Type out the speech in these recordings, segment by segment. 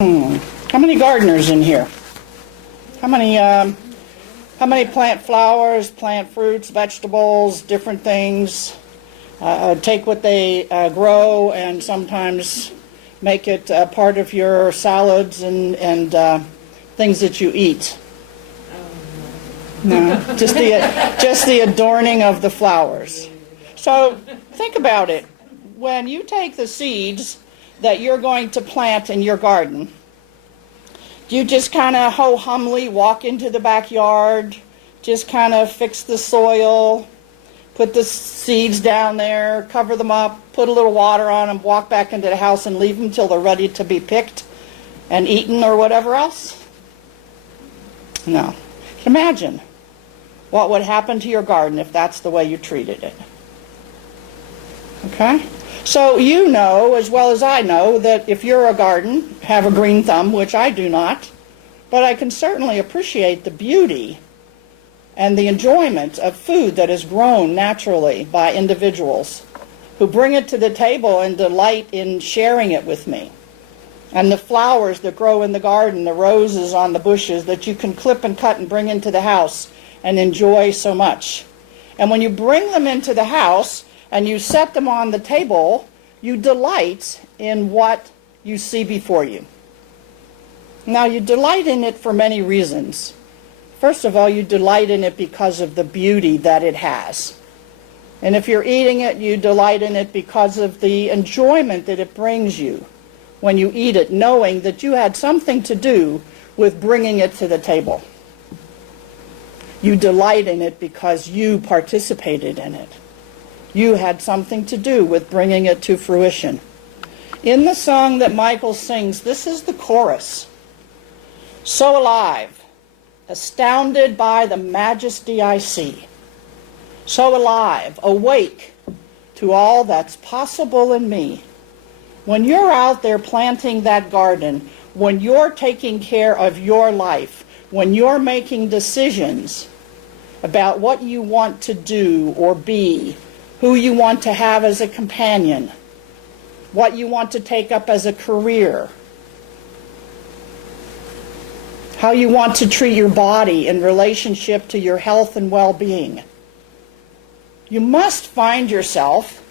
How many gardeners in here? How many plant flowers, plant fruits, vegetables, different things, take what they grow and sometimes make it part of your salads and things that you eat? No, just the adorning of the flowers. So think about it. When you take the seeds that you're going to plant in your garden, do you just kind of ho-humly walk into the backyard, just kind of fix the soil, put the seeds down there, cover them up, put a little water on them, walk back into the house and leave them until they're ready to be picked and eaten or whatever else? No. Imagine what would happen to your garden if that's the way you treated it. Okay? So you know, as well as I know, that if you're a garden, have a green thumb, which I do not, but I can certainly appreciate the beauty and the enjoyment of food that is grown naturally by individuals who bring it to the table and delight in sharing it with me. And the flowers that grow in the garden, the roses on the bushes that you can clip and cut and bring into the house and enjoy so much. And when you bring them into the house and you set them on the table, you delight in what you see before you. Now, you delight in it for many reasons. First of all, you delight in it because of the beauty that it has. And if you're eating it, you delight in it because of the enjoyment that it brings you when you eat it, knowing that you had something to do with bringing it to the table. You delight in it because you participated in it. You had something to do with bringing it to fruition. In the song that Michael sings, this is the chorus. So alive, astounded by the majesty I see. So alive, awake to all that's possible in me. When you're out there planting that garden, when you're taking care of your life, when you're making decisions about what you want to do or be, who you want to have as a companion, what you want to take up as a career, how you want to treat your body in relationship to your health and well-being. You must find yourself,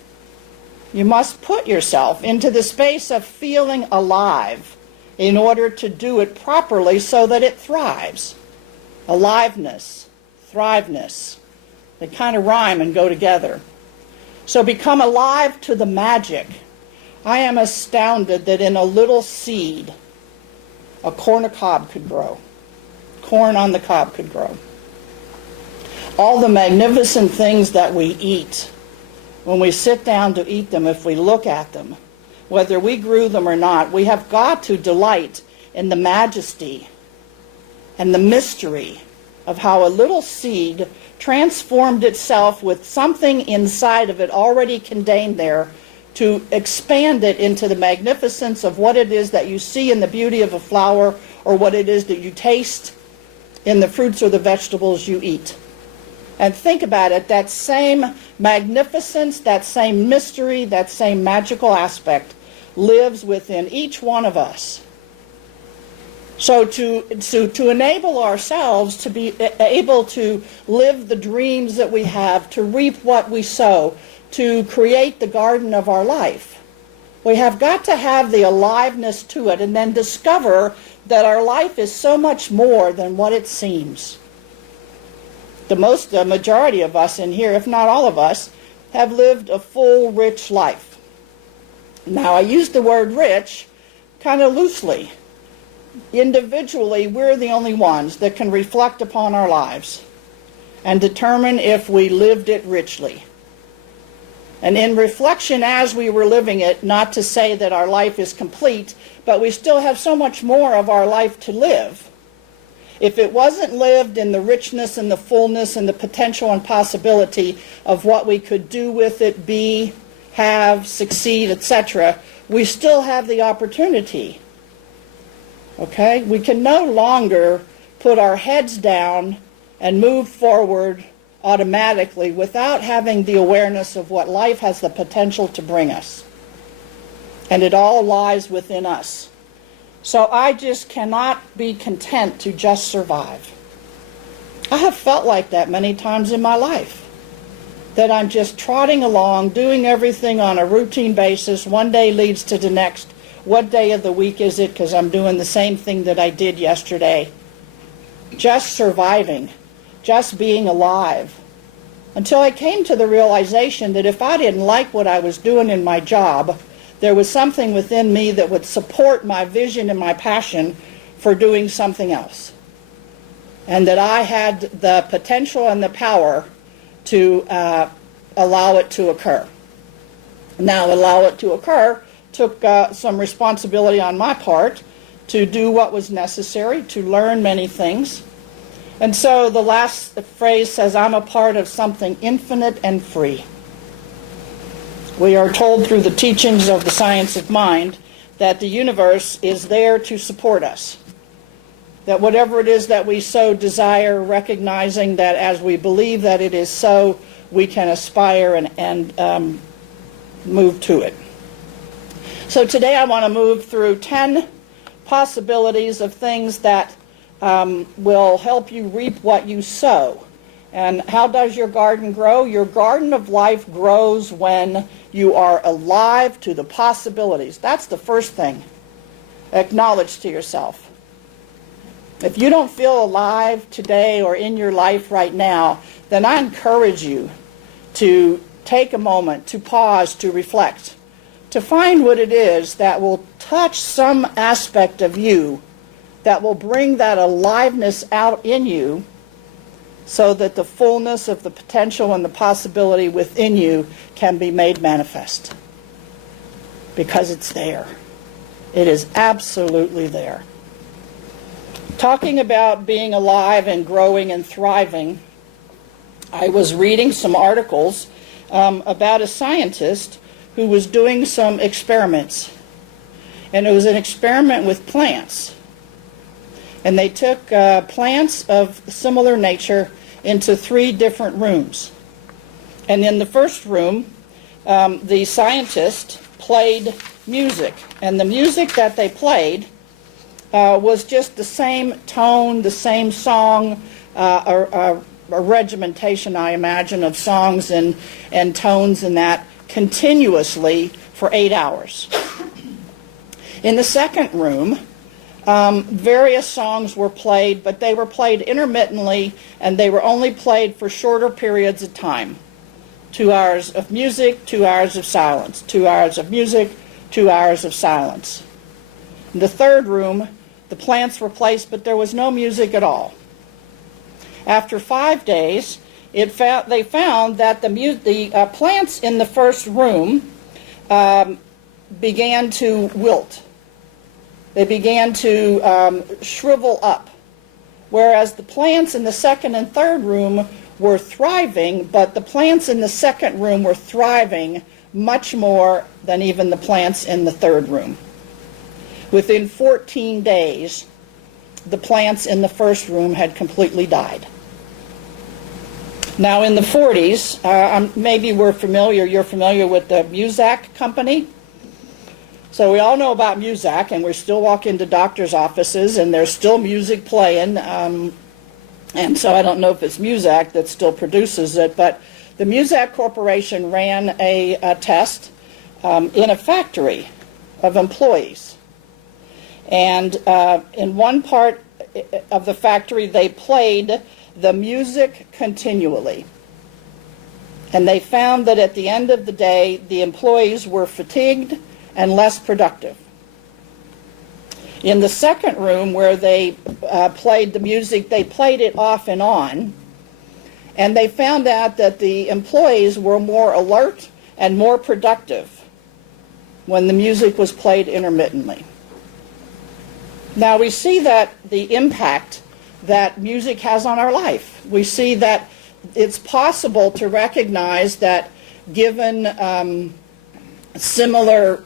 you must put yourself into the space of feeling alive in order to do it properly so that it thrives. Aliveness, thriveness, they kind of rhyme and go together. So become alive to the magic. I am astounded that in a little seed, a corn on the cob could grow. Corn on the cob could grow. All the magnificent things that we eat, when we sit down to eat them, if we look at them, whether we grew them or not, we have got to delight in the majesty and the mystery of how a little seed transformed itself with something inside of it already contained there to expand it into the magnificence of what it is that you see in the beauty of a flower or what it is that you taste in the fruits or the vegetables you eat. And think about it, that same magnificence, that same mystery, that same magical aspect lives within each one of us. So to enable ourselves to be able to live the dreams that we have, to reap what we sow, to create the garden of our life, we have got to have the aliveness to it and then discover that our life is so much more than what it seems. The majority of us in here, if not all of us, have lived a full, rich life. Now, I use the word rich kind of loosely. Individually, we're the only ones that can reflect upon our lives and determine if we lived it richly. And in reflection as we were living it, not to say that our life is complete, but we still have so much more of our life to live. If it wasn't lived in the richness and the fullness and the potential and possibility of what we could do with it, be, have, succeed, etc., we still have the opportunity. Okay? We can no longer put our heads down and move forward automatically without having the awareness of what life has the potential to bring us. And it all lies within us. So I just cannot be content to just survive. I have felt like that many times in my life, that I'm just trotting along, doing everything on a routine basis. One day leads to the next. What day of the week is it? Because I'm doing the same thing that I did yesterday. Just surviving, just being alive. Until I came to the realization that if I didn't like what I was doing in my job, there was something within me that would support my vision and my passion for doing something else. And that I had the potential and the power to allow it to occur. Now, allow it to occur took some responsibility on my part to do what was necessary, to learn many things. And so the last phrase says, I'm a part of something infinite and free. We are told through the teachings of the science of mind that the universe is there to support us. That whatever it is that we so desire, recognizing that as we believe that it is so, we can aspire and move to it. So today I want to move through 10 possibilities of things that will help you reap what you sow. And how does your garden grow? Your garden of life grows when you are alive to the possibilities. That's the first thing. Acknowledge to yourself. If you don't feel alive today or in your life right now, then I encourage you to take a moment, to pause, to reflect, to find what it is that will touch some aspect of you, that will bring that aliveness out in you, so that the fullness of the potential and the possibility within you can be made manifest. Because it's there. It is absolutely there. Talking about being alive and growing and thriving, I was reading some articles about a scientist who was doing some experiments. And it was an experiment with plants. And they took plants of similar nature into 3 different rooms. And in the first room, the scientist played music. And the music that they played was just the same tone, the same song, a regimentation, I imagine, of songs and tones and that continuously for 8 hours. In the second room, various songs were played, but they were played intermittently, and they were only played for shorter periods of time. 2 hours of music, 2 hours of silence. 2 hours of music, 2 hours of silence. In the third room, the plants were placed, but there was no music at all. After 5 days, they found that the plants in the first room began to wilt. They began to shrivel up, whereas the plants in the second and third room were thriving, but the plants in the second room were thriving much more than even the plants in the third room. Within 14 days, the plants in the first room had completely died. Now in the 40s, maybe you're familiar with the Muzak company. So we all know about Muzak, and we still walk into doctors' offices and there's still music playing. And so I don't know if it's Muzak that still produces it, but the Muzak Corporation ran a test in a factory of employees. And in one part of the factory, they played the music continually. And they found that at the end of the day, the employees were fatigued and less productive. In the second room where they played the music, they played it off and on, and they found out that the employees were more alert and more productive when the music was played intermittently. Now we see that the impact that music has on our life. We see that it's possible to recognize that given similar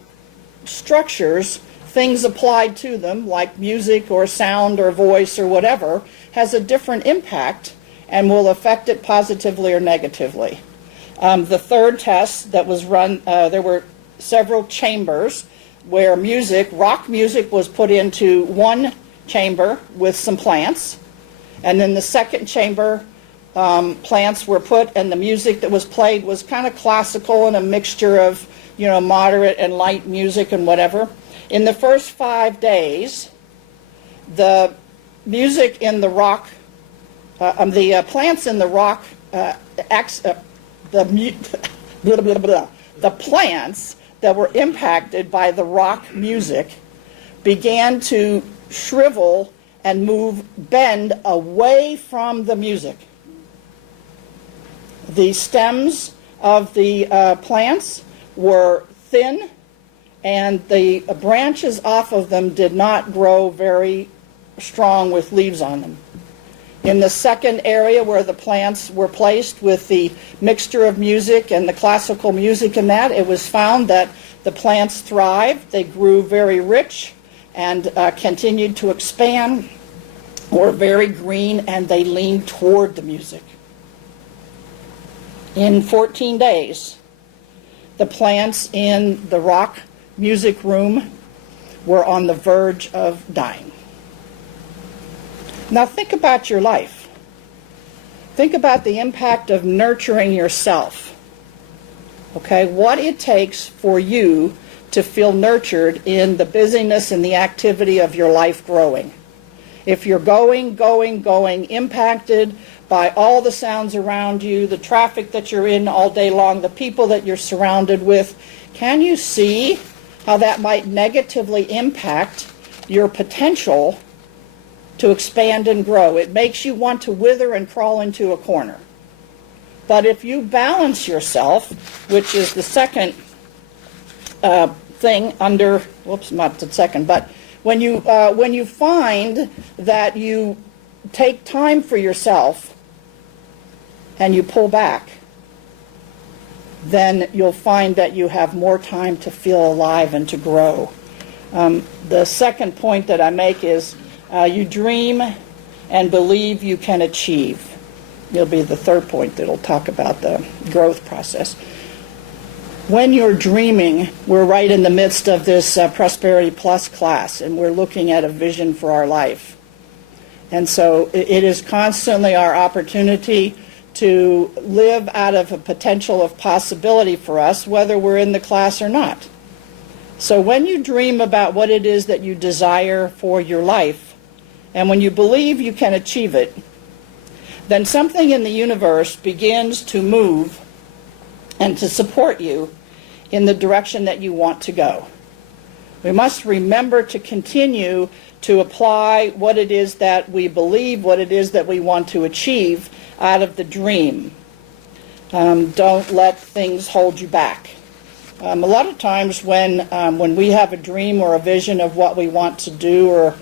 structures, things applied to them, like music or sound or voice or whatever, has a different impact and will affect it positively or negatively. The third test that was run, there were several chambers where rock music was put into one chamber with some plants, and then the second chamber, plants were put, and the music that was played was kind of classical and a mixture of, moderate and light music and whatever. In the first 5 days, the music in the rock, the plants in the rock, the plants that were impacted by the rock music began to shrivel and bend away from the music. The stems of the plants were thin, and the branches off of them did not grow very strong with leaves on them. In the second area where the plants were placed with the mixture of music and the classical music in that, it was found that the plants thrived, they grew very rich and continued to expand, were very green, and they leaned toward the music. In 14 days, the plants in the rock music room were on the verge of dying. Now think about your life. Think about the impact of nurturing yourself. Okay, what it takes for you to feel nurtured in the busyness and the activity of your life growing. If you're going, impacted by all the sounds around you, the traffic that you're in all day long, the people that you're surrounded with, can you see how that might negatively impact your potential to expand and grow? It makes you want to wither and crawl into a corner. But if you balance yourself, which is the second thing under, not the second, but when you find that you take time for yourself and you pull back, then you'll find that you have more time to feel alive and to grow. The second point that I make is you dream and believe you can achieve. It'll be the third point that'll talk about the growth process. When you're dreaming, we're right in the midst of this Prosperity Plus class, and we're looking at a vision for our life. And so it is constantly our opportunity to live out of a potential of possibility for us, whether we're in the class or not. So when you dream about what it is that you desire for your life, and when you believe you can achieve it, then something in the universe begins to move and to support you in the direction that you want to go. We must remember to continue to apply what it is that we believe, what it is that we want to achieve out of the dream. Don't let things hold you back. A lot of times when we have a dream or a vision of what we want to do or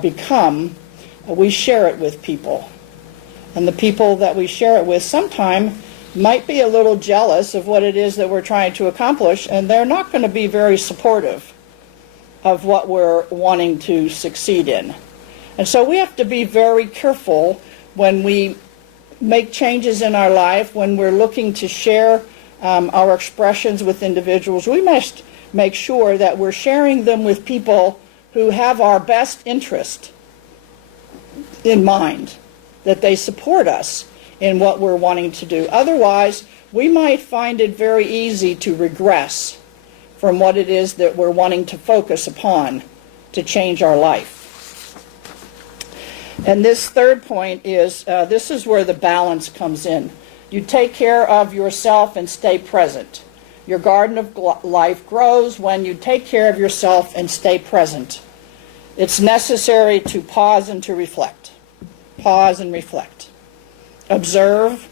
become, we share it with people. And the people that we share it with sometimes might be a little jealous of what it is that we're trying to accomplish, and they're not going to be very supportive of what we're wanting to succeed in. And so we have to be very careful when we make changes in our life, when we're looking to share our expressions with individuals. We must make sure that we're sharing them with people who have our best interest in mind, that they support us in what we're wanting to do. Otherwise, we might find it very easy to regress from what it is that we're wanting to focus upon to change our life. And this third point is, this is where the balance comes in. You take care of yourself and stay present. Your garden of life grows when you take care of yourself and stay present. It's necessary to pause and to reflect. Pause and reflect. Observe,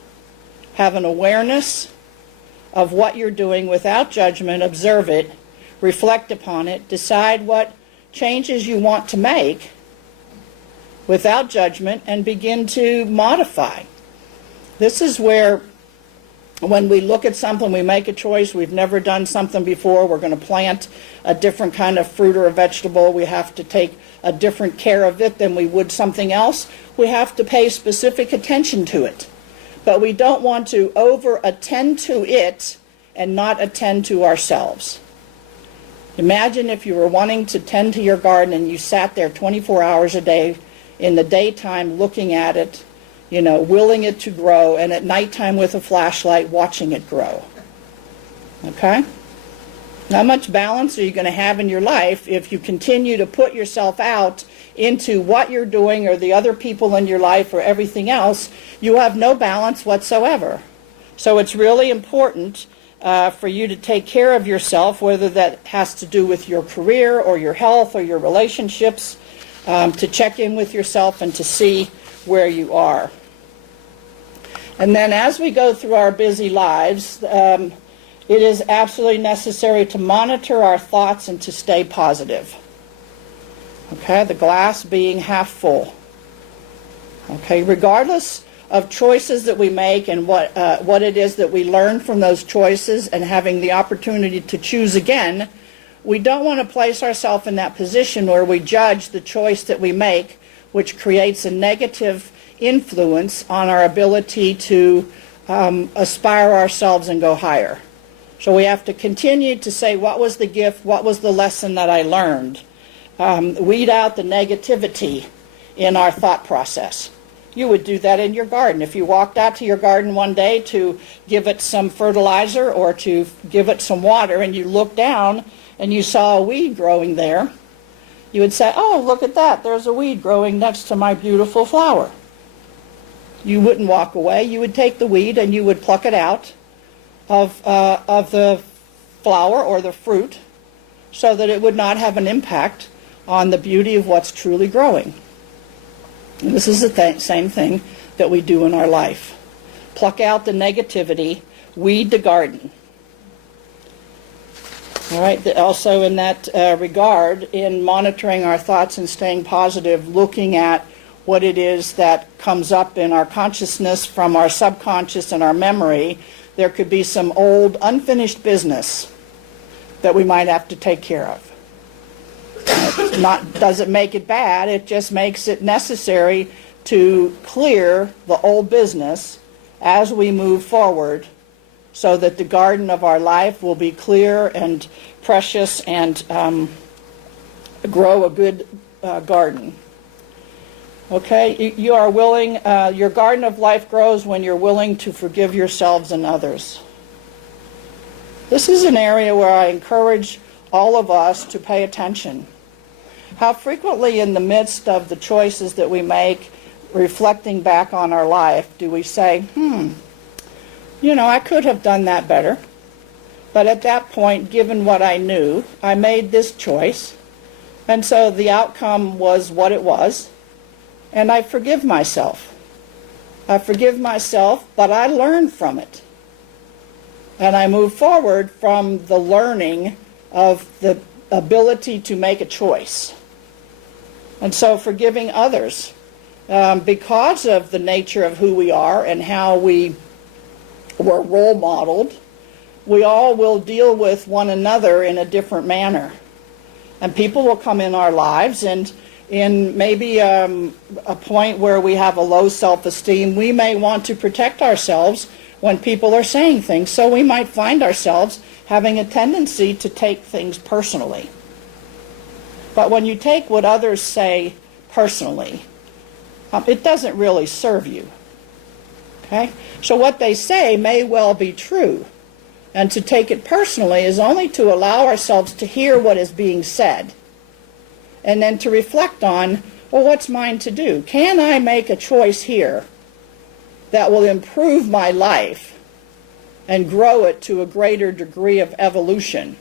have an awareness of what you're doing without judgment. Observe it, reflect upon it, decide what changes you want to make without judgment, and begin to modify. This is where, when we look at something, we make a choice, we've never done something before, we're going to plant a different kind of fruit or a vegetable, we have to take a different care of it than we would something else. We have to pay specific attention to it. But we don't want to over-attend to it and not attend to ourselves. Imagine if you were wanting to tend to your garden and you sat there 24 hours a day in the daytime looking at it, willing it to grow, and at nighttime with a flashlight watching it grow. Okay? How much balance are you going to have in your life if you continue to put yourself out into what you're doing or the other people in your life or everything else? You have no balance whatsoever. So it's really important for you to take care of yourself, whether that has to do with your career or your health or your relationships, to check in with yourself and to see where you are. And then as we go through our busy lives, it is absolutely necessary to monitor our thoughts and to stay positive. Okay, the glass being half full. Okay, regardless of choices that we make and what it is that we learn from those choices and having the opportunity to choose again, we don't want to place ourselves in that position where we judge the choice that we make, which creates a negative influence on our ability to aspire ourselves and go higher. So we have to continue to say, what was the gift, what was the lesson that I learned? Weed out the negativity in our thought process. You would do that in your garden. If you walked out to your garden one day to give it some fertilizer or to give it some water and you looked down and you saw a weed growing there, you would say, oh, look at that, there's a weed growing next to my beautiful flower. You wouldn't walk away. You would take the weed and you would pluck it out of the flower or the fruit so that it would not have an impact on the beauty of what's truly growing. And this is the same thing that we do in our life. Pluck out the negativity, weed the garden. All right, also in that regard, in monitoring our thoughts and staying positive, looking at what it is that comes up in our consciousness from our subconscious and our memory, there could be some old unfinished business that we might have to take care of. Doesn't make it bad, it just makes it necessary to clear the old business as we move forward so that the garden of our life will be clear and precious and grow a good garden. Okay, you are willing, your garden of life grows when you're willing to forgive yourselves and others. This is an area where I encourage all of us to pay attention. How frequently in the midst of the choices that we make, reflecting back on our life, do we say, I could have done that better. But at that point, given what I knew, I made this choice. And so the outcome was what it was. And I forgive myself. I forgive myself, but I learned from it. And I move forward from the learning of the ability to make a choice. And so forgiving others, because of the nature of who we are and how we were role modeled, we all will deal with one another in a different manner. And people will come in our lives, and in maybe a point where we have a low self-esteem, we may want to protect ourselves when people are saying things. So we might find ourselves having a tendency to take things personally. But when you take what others say personally, it doesn't really serve you. Okay? So what they say may well be true. And to take it personally is only to allow ourselves to hear what is being said. And then to reflect on, well, what's mine to do? Can I make a choice here that will improve my life and grow it to a greater degree of evolution?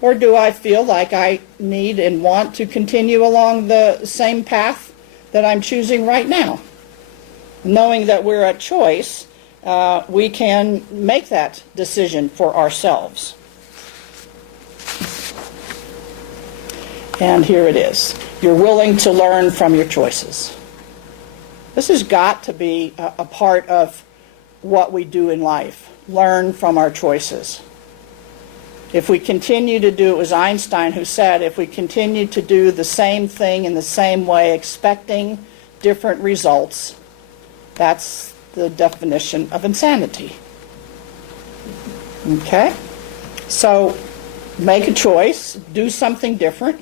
Or do I feel like I need and want to continue along the same path that I'm choosing right now? Knowing that we're at choice, we can make that decision for ourselves. And here it is. You're willing to learn from your choices. This has got to be a part of what we do in life. Learn from our choices. If we continue to do, it was Einstein who said, if we continue to do the same thing in the same way, expecting different results, that's the definition of insanity. Okay? So make a choice, do something different,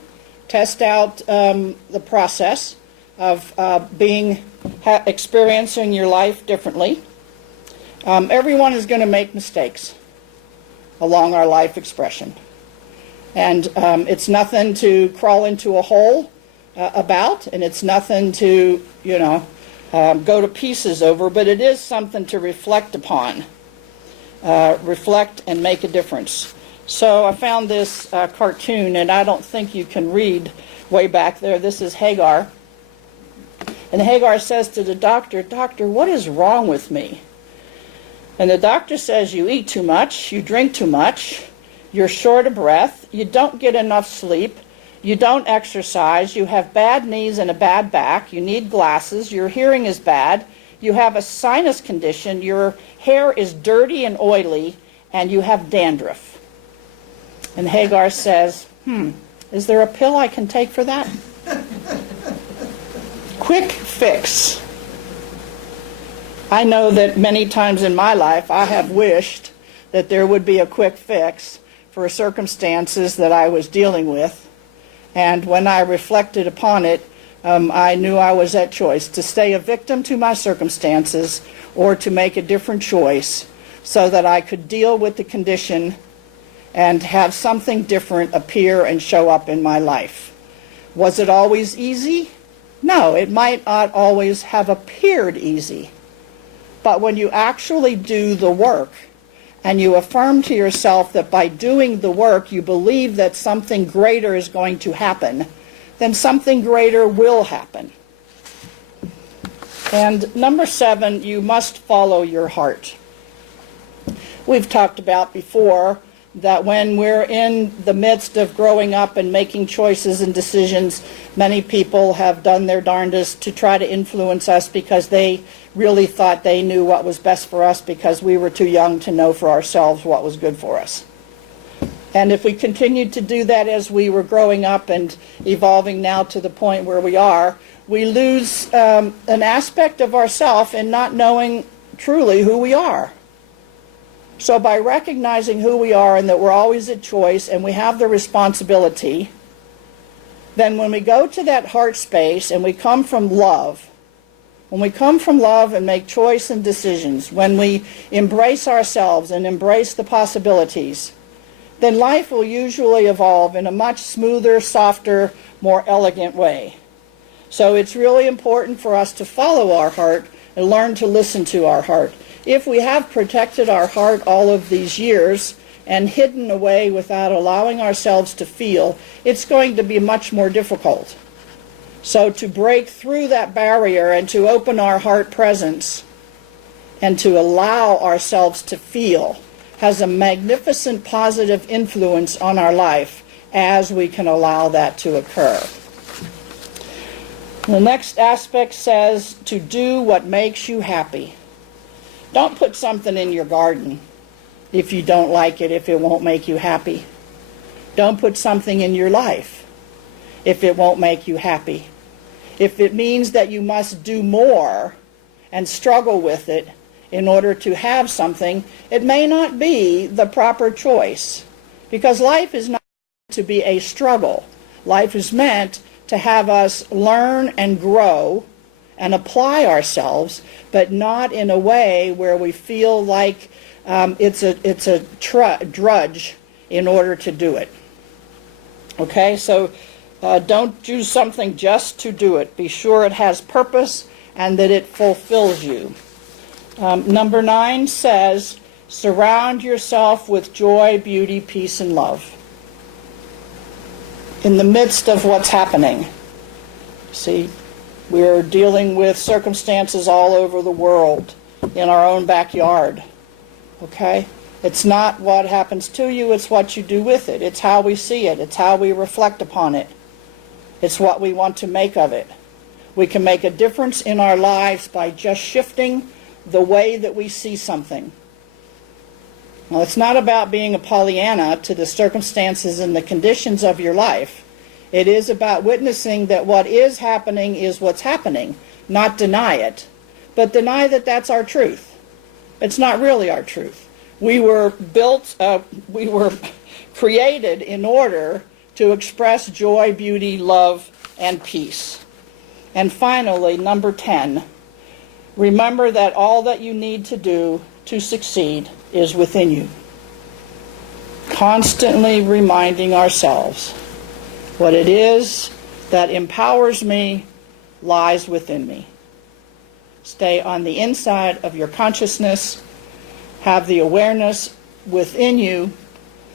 test out the process of experiencing your life differently. Everyone is going to make mistakes along our life expression. And it's nothing to crawl into a hole about, and it's nothing to, go to pieces over, but it is something to reflect upon, reflect and make a difference. So I found this cartoon, and I don't think you can read way back there. This is Hagar. And Hagar says to the doctor, "Doctor, what is wrong with me?" And the doctor says, "You eat too much, you drink too much, you're short of breath, you don't get enough sleep, you don't exercise, you have bad knees and a bad back, you need glasses, your hearing is bad, you have a sinus condition, your hair is dirty and oily, and you have dandruff." And Hagar says, "Is there a pill I can take for that?" Quick fix. I know that many times in my life I have wished that there would be a quick fix for circumstances that I was dealing with. And when I reflected upon it, I knew I was at choice to stay a victim to my circumstances or to make a different choice so that I could deal with the condition and have something different appear and show up in my life. Was it always easy? No, it might not always have appeared easy. But when you actually do the work and you affirm to yourself that by doing the work you believe that something greater is going to happen, then something greater will happen. And number 7, you must follow your heart. We've talked about before that when we're in the midst of growing up and making choices and decisions, many people have done their darndest to try to influence us because they really thought they knew what was best for us because we were too young to know for ourselves what was good for us. And if we continued to do that as we were growing up and evolving now to the point where we are, we lose an aspect of ourselves in not knowing truly who we are. So by recognizing who we are and that we're always at choice and we have the responsibility, then when we go to that heart space and we come from love, when we come from love and make choice and decisions, when we embrace ourselves and embrace the possibilities, then life will usually evolve in a much smoother, softer, more elegant way. So it's really important for us to follow our heart and learn to listen to our heart. If we have protected our heart all of these years and hidden away without allowing ourselves to feel, it's going to be much more difficult. So to break through that barrier and to open our heart presence and to allow ourselves to feel has a magnificent positive influence on our life as we can allow that to occur. The next aspect says to do what makes you happy. Don't put something in your garden if you don't like it, if it won't make you happy. Don't put something in your life if it won't make you happy. If it means that you must do more and struggle with it in order to have something, it may not be the proper choice, because life is not meant to be a struggle. Life is meant to have us learn and grow and apply ourselves, but not in a way where we feel like it's a drudge in order to do it. Okay, so don't do something just to do it. Be sure it has purpose and that it fulfills you. Number 9 says, surround yourself with joy, beauty, peace, and love. In the midst of what's happening. See, we're dealing with circumstances all over the world, in our own backyard. Okay? It's not what happens to you, it's what you do with it. It's how we see it. It's how we reflect upon it. It's what we want to make of it. We can make a difference in our lives by just shifting the way that we see something. Now, it's not about being a Pollyanna to the circumstances and the conditions of your life. It is about witnessing that what is happening is what's happening, not deny it, but deny that that's our truth. It's not really our truth. We were created in order to express joy, beauty, love, and peace. And finally, number 10, remember that all that you need to do to succeed is within you. Constantly reminding ourselves what it is that empowers me lies within me. Stay on the inside of your consciousness, have the awareness within you,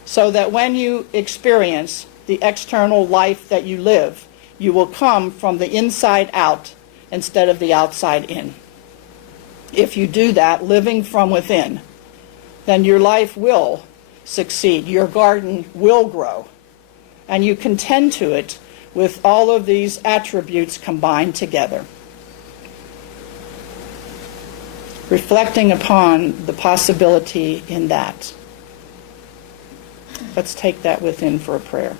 so that when you experience the external life that you live, you will come from the inside out instead of the outside in. If you do that, living from within, then your life will succeed. Your garden will grow, and you can tend to it with all of these attributes combined together. Reflecting upon the possibility in that. Let's take that within for a prayer.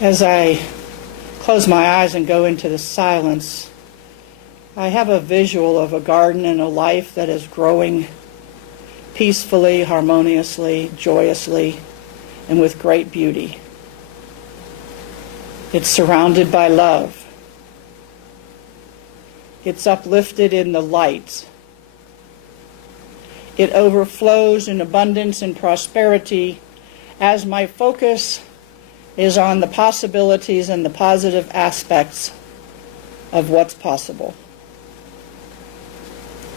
As I close my eyes and go into the silence, I have a visual of a garden and a life that is growing peacefully, harmoniously, joyously, and with great beauty. It's surrounded by love. It's uplifted in the light. It overflows in abundance and prosperity as my focus is on the possibilities and the positive aspects of what's possible.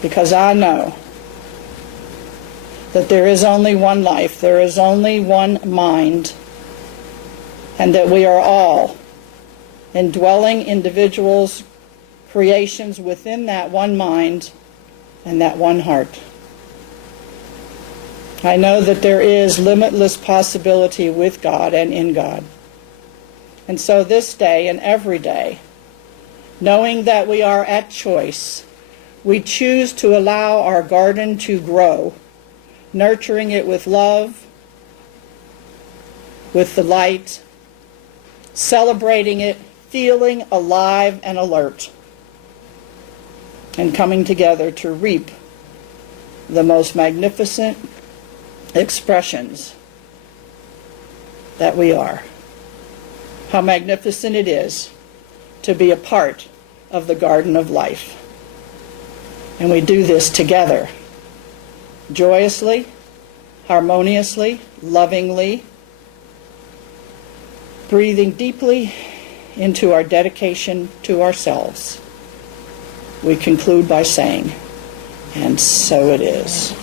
Because I know that there is only one life, there is only one mind, and that we are all indwelling individuals, creations within that one mind and that one heart. I know that there is limitless possibility with God and in God. And so this day and every day, knowing that we are at choice, we choose to allow our garden to grow, nurturing it with love, with the light, celebrating it, feeling alive and alert, and coming together to reap the most magnificent expressions that we are. How magnificent it is to be a part of the garden of life. And we do this together, joyously, harmoniously, lovingly, breathing deeply into our dedication to ourselves. We conclude by saying, and so it is.